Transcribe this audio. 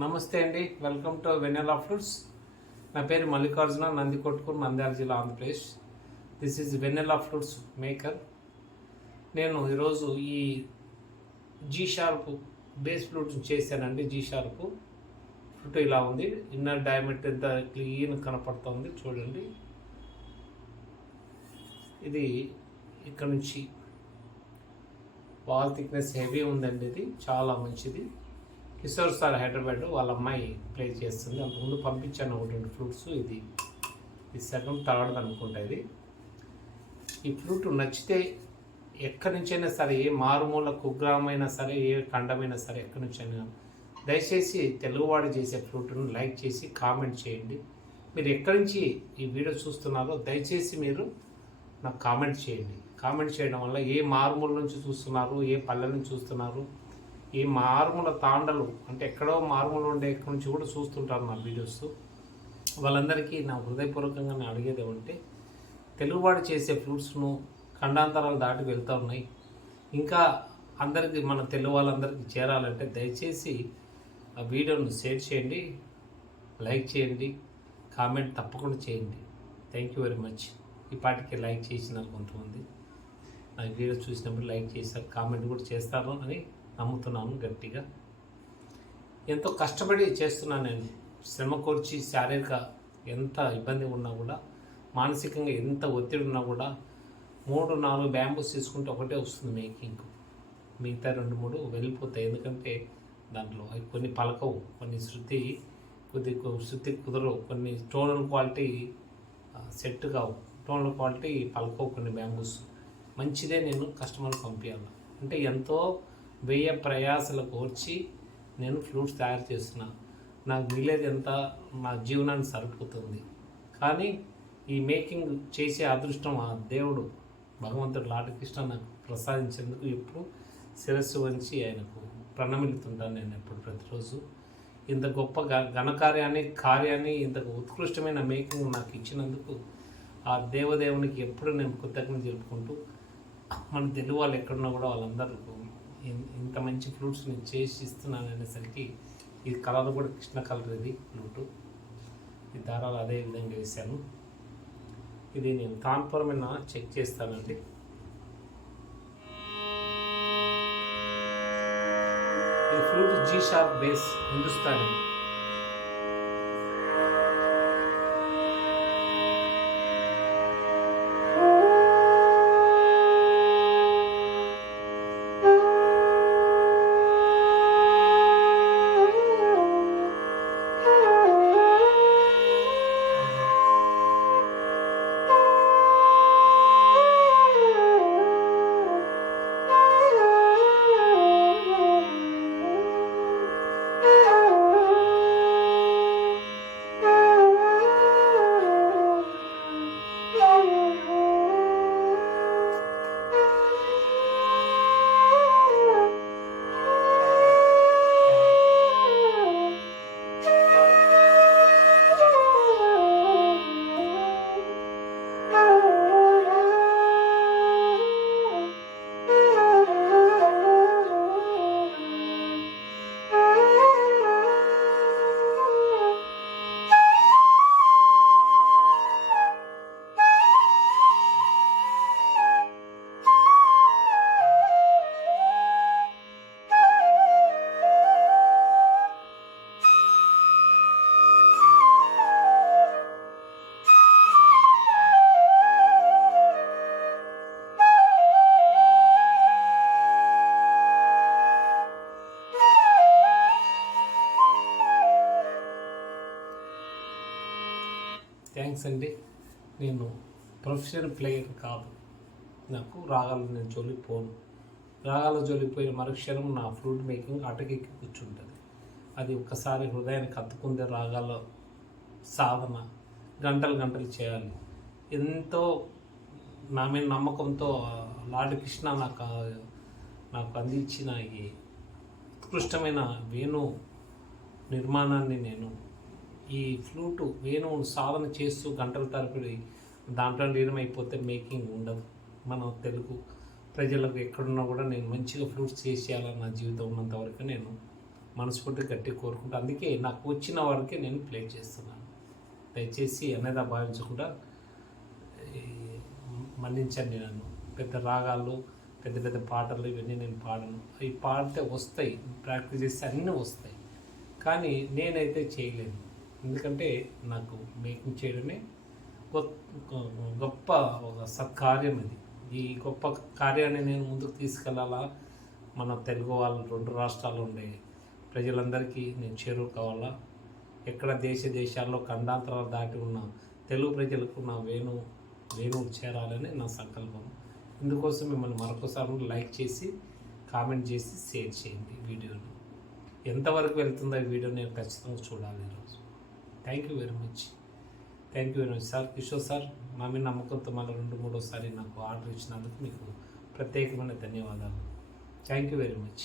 నమస్తే అండి, welcome to Vennela fruits. నా పేరు మల్లికార్జున, నందికొట్కూరు, నంద్యాల జిల్లా, Andhra Pradesh. This is Venela flutes maker. నేను ఈరోజు ఈ జీ షార్ప్ బేస్ ఫ్రూట్ చేశానండి. జీ షార్ప్ ఫ్రూట్ ఇలా ఉంది. ఇన్నర్ డయామీటర్ ఎంత క్లీన్ కనపడుతుంది చూడండి. ఇది ఇక్కడ నుంచి వాల్ థిక్నెస్ హెవీ ఉందండి. ఇది చాలా మంచిది. కిషోర్ సార్ హైదరాబాద్ వాళ్ళ అమ్మాయి ప్లే చేస్తుంది. అంతకుముందు పంపించాను ఒకటి రెండు ఫ్రూట్స్. ఇది సెకండ్ థర్డ్ అనుకుంటా. ఈ ఫ్రూట్ నచ్చితే ఎక్కడి నుంచైనా సరే, ఏ మారుమూల కుగ్రామైనా సరే, ఏ ఖండమైనా సరే, ఎక్కడి నుంచైనా దయచేసి తెలుగువాడు చేసే ఫ్రూట్ను లైక్ చేసి కామెంట్ చేయండి. మీరు ఎక్కడి నుంచి ఈ వీడియో చూస్తున్నారో దయచేసి మీరు నాకు కామెంట్ చేయండి. కామెంట్ చేయడం వల్ల ఏ మారుమూల నుంచి చూస్తున్నారు, ఏ పల్లె నుంచి చూస్తున్నారు, ఈ మారుమూల తాండలు అంటే ఎక్కడో మారుమూల ఉండే ఎక్కడి నుంచి కూడా చూస్తుంటారు నా వీడియోస్. వాళ్ళందరికీ నా హృదయపూర్వకంగా నేను అడిగేది ఏమంటే, తెలుగువాడు చేసే ఫ్రూట్స్ను ఖండాంతరాలు దాటి వెళ్తూ ఉన్నాయి. ఇంకా అందరికీ, మన తెలుగు వాళ్ళందరికీ చేరాలంటే దయచేసి ఆ వీడియోను షేర్ చేయండి, లైక్ చేయండి, కామెంట్ తప్పకుండా చేయండి. Thank you very much. ఈ పాటికి లైక్ చేసినారు కొంతమంది. నా వీడియో చూసినప్పుడు లైక్ చేశారు, కామెంట్ కూడా చేస్తారు అని నమ్ముతున్నాను గట్టిగా. ఎంతో కష్టపడి చేస్తున్నాను నేను. శ్రమ కోర్చి శారీరక ఎంత ఇబ్బంది ఉన్నా కూడా, మానసికంగా ఎంత ఒత్తిడి ఉన్నా కూడా 3-4 బ్యాంబూస్ తీసుకుంటే ఒకటే వస్తుంది మేకింగ్. మిగతా 2-3 వెళ్ళిపోతాయి. ఎందుకంటే దాంట్లో అవి కొన్ని పలకవు, కొన్ని శృతి కుదరవు, కొన్ని టోనల్ క్వాలిటీ సెట్ కావు, టోనల్ క్వాలిటీ పలకవు కొన్ని బ్యాంబూస్. మంచిదే నేను కస్టమర్కి పంపించాలి అంటే ఎంతో వ్యయ ప్రయాసలు కోర్చి నేను ఫ్రూట్స్ తయారు చేస్తున్నా. నాకు మిగిలేది ఎంత, నా జీవనాన్ని సరిపోతుంది. కానీ ఈ మేకింగ్ చేసే అదృష్టం ఆ దేవుడు భగవంతుడు లాటకృష్ణ నాకు ప్రసాదించేందుకు ఎప్పుడు శిరస్సు వంచి ఆయనకు ప్రణమిలుతుంటాను నేను ఎప్పుడు ప్రతిరోజు. ఇంత గొప్ప కార్యాన్ని ఇంత ఉత్కృష్టమైన మేకింగ్ నాకు ఇచ్చినందుకు ఆ దేవదేవునికి ఎప్పుడు నేను కృతజ్ఞత జరుపుకుంటూ, మన తెలుగు వాళ్ళు ఎక్కడున్నా కూడా వాళ్ళందరూ ఇంత మంచి ఫ్రూట్స్ నేను చేసి ఇస్తున్నాను అనేసరికి, ఇది కలర్ కూడా కృష్ణ కలర్. ఇది ఫ్రూట్, ఈ దారాలు అదే విధంగా వేసాను. ఇది నేను కాన్ఫర్మైన చెక్ చేస్తానండి. ఈ flute G sharp bass Hindustani. Thanks అండి. నేను ప్రొఫెషనల్ ప్లేయర్ కాదు. నాకు రాగాలు నేను జోలిపోను. రాగాల జోలిపోయిన మరుక్షణం నా ఫ్రూట్ మేకింగ్ అటకెక్కి కూర్చుంటుంది. అది ఒక్కసారి హృదయానికి హత్తుకుందే రాగాల సాధన గంటలు చేయాలి. ఎంతో నా మీద నమ్మకంతో లార్డ్ కృష్ణ నాకు అందించిన ఈ ఉత్కృష్టమైన వేణు నిర్మాణాన్ని నేను ఈ ఫ్లూటు వేణువును సాధన చేస్తూ గంటల తరబడి దాంట్లో లీనమైపోతే మేకింగ్ ఉండదు. మన తెలుగు ప్రజలకు ఎక్కడున్నా కూడా నేను మంచిగా ఫ్రూట్స్ చేసేయాలని నా జీవితం ఉన్నంతవరకు నేను మనస్ఫూర్తి గట్టి కోరుకుంటా. అందుకే నాకు వచ్చిన వరకే నేను ప్లే చేస్తున్నాను. దయచేసి అనేదా భావించకుండా మన్నించండి నన్ను. పెద్ద రాగాలు, పెద్ద పెద్ద పాటలు ఇవన్నీ నేను పాడను. అవి పాడితే వస్తాయి, ప్రాక్టీస్ చేస్తే అన్నీ వస్తాయి, కానీ నేనైతే చేయలేను. ఎందుకంటే నాకు మేకింగ్ చేయడమే గొప్ప ఒక సత్కార్యం ఇది. ఈ గొప్ప కార్యాన్ని నేను ముందుకు తీసుకెళ్ళాలా. మన తెలుగు వాళ్ళు 2 రాష్ట్రాలు ఉండే ప్రజలందరికీ నేను చేరువ కావాలా. ఎక్కడ దేశాల్లో ఖండాంతరాలు దాటి ఉన్న తెలుగు ప్రజలకు నా వేణువు చేరాలని నా సంకల్పం. ఇందుకోసం మిమ్మల్ని మరొకసారి లైక్ చేసి, కామెంట్ చేసి, షేర్ చేయండి. వీడియోని ఎంతవరకు వెళ్తుందో ఈ వీడియో నేను ఖచ్చితంగా చూడాలి ఈరోజు. Thank you very much sir. Kishore sir, మా మీద నమ్మకంతో మళ్ళీ 2-3 సారి నాకు ఆర్డర్ ఇచ్చినందుకు మీకు ప్రత్యేకమైన ధన్యవాదాలు. Thank you very much.